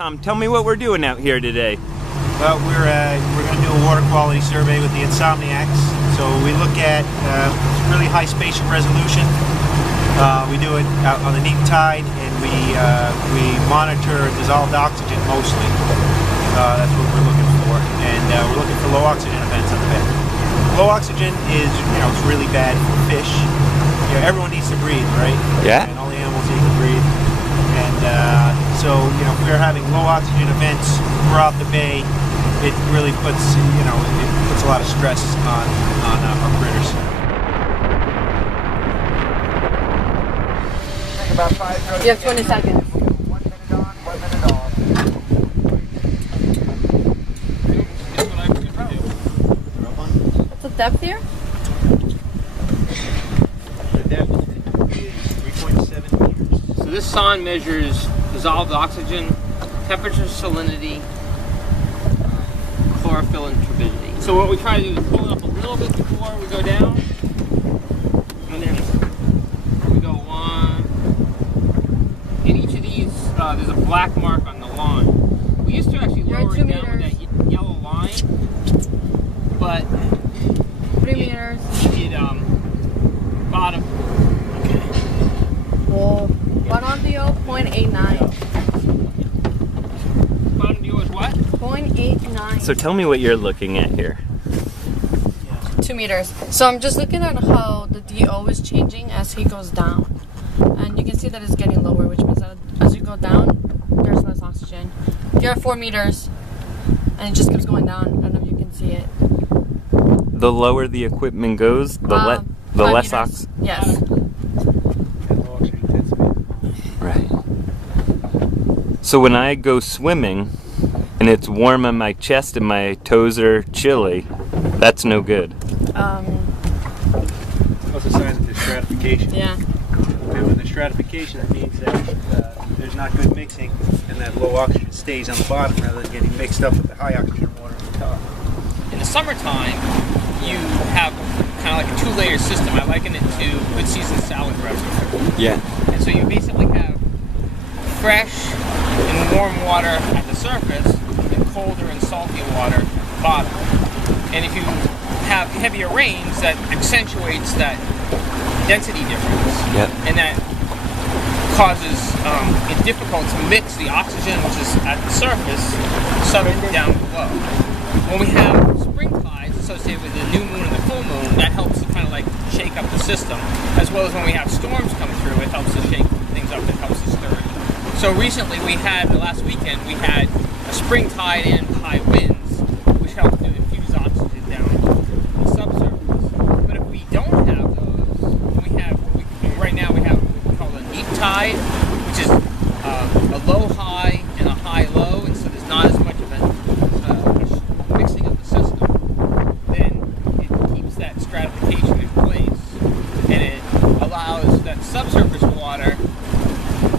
Tom, tell me what we're doing out here today. Well, we're going to do a water quality survey with the Insomniacs. So we look at really high spatial resolution. We do it out on the neap tide, and we monitor dissolved oxygen mostly. That's what we're looking for, and we're looking for low oxygen events on the bay. Low oxygen is, it's really bad for fish. Everyone needs to breathe, right? Yeah. And all the animals need to breathe. And so, if we're having low oxygen events throughout the bay, it really puts, it puts a lot of stress on our critters. Take about 5 drugs. You have 20 seconds. 1 minute on, 1 minute off. What's the depth here? The depth is 3.7 meters. So this sonde measures dissolved oxygen, temperature, salinity, chlorophyll, and turbidity. So what we try to do is pull it up a little bit before we go down, and then we go one. In each of these, there's a black mark on the line. We used to actually lower it down with that yellow line, but 3 meters. Bottom. Whoa. Bottom deal, 0.89. Bottom deal is what? 0.89. So tell me what you're looking at here. 2 meters. So I'm just looking at how the DO is changing as he goes down. And you can see that it's getting lower, which means that as you go down, there's less oxygen. You're at 4 meters, and it just keeps going down. I don't know if you can see it. The lower the equipment goes, the less oxygen. Yes. Right. So when I go swimming and it's warm on my chest and my toes are chilly, that's no good. That's a sign that there's stratification. Yeah. And when there's stratification, that means that there's not good mixing, and that low oxygen stays on the bottom rather than getting mixed up with the high oxygen water on the top. In the summertime, you have kind of like a two-layer system. I liken it to good season salad dressing. Yeah. And so you basically have fresh and warm water at the surface and colder and salty water at the bottom. And if you have heavier rains, that accentuates that density difference. Yep. And that causes it difficult to mix the oxygen, which is at the surface, southern down below. When we have spring tides associated with the new moon and the full moon, that helps to kind of like shake up the system, as well as when we have storms come through, it helps to shake things up, it helps to stir it. So recently last weekend, we had a spring tide and high winds, which helped to infuse oxygen down the subsurface. But if we don't have those, right now we have what we call a neap tide, which is a low high and a high low, and so there's not as much of a mixing of the system. Then it keeps that stratification in place, and it allows that subsurface water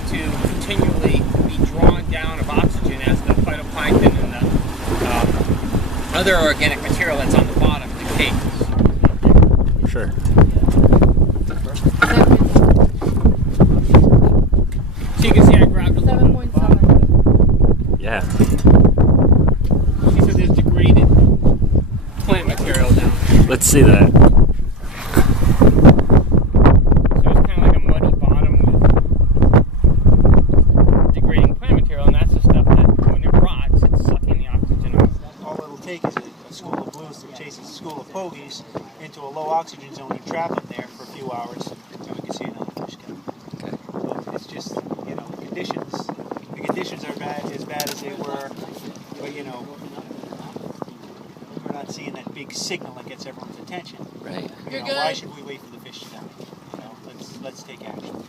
to continually be drawn down of oxygen as the phytoplankton and the other organic material that's on the bottom decays. Sure. So you can see I grabbed a little 7.7. Yeah. See, so there's degraded plant material down there. Let's see that. So it's kind of like a muddy bottom with degrading plant material, and that's the stuff that when it rots, it's sucking the oxygen off. All it'll take is a school of blues that chases a school of pogies into a low oxygen zone. You trap them there for a few hours, and we can see another fish come. Okay. But it's just, the conditions are as bad as they were, but we're not seeing that big signal that gets everyone's attention. Right. You're Why good. should we wait for the fish to die? Let's take action.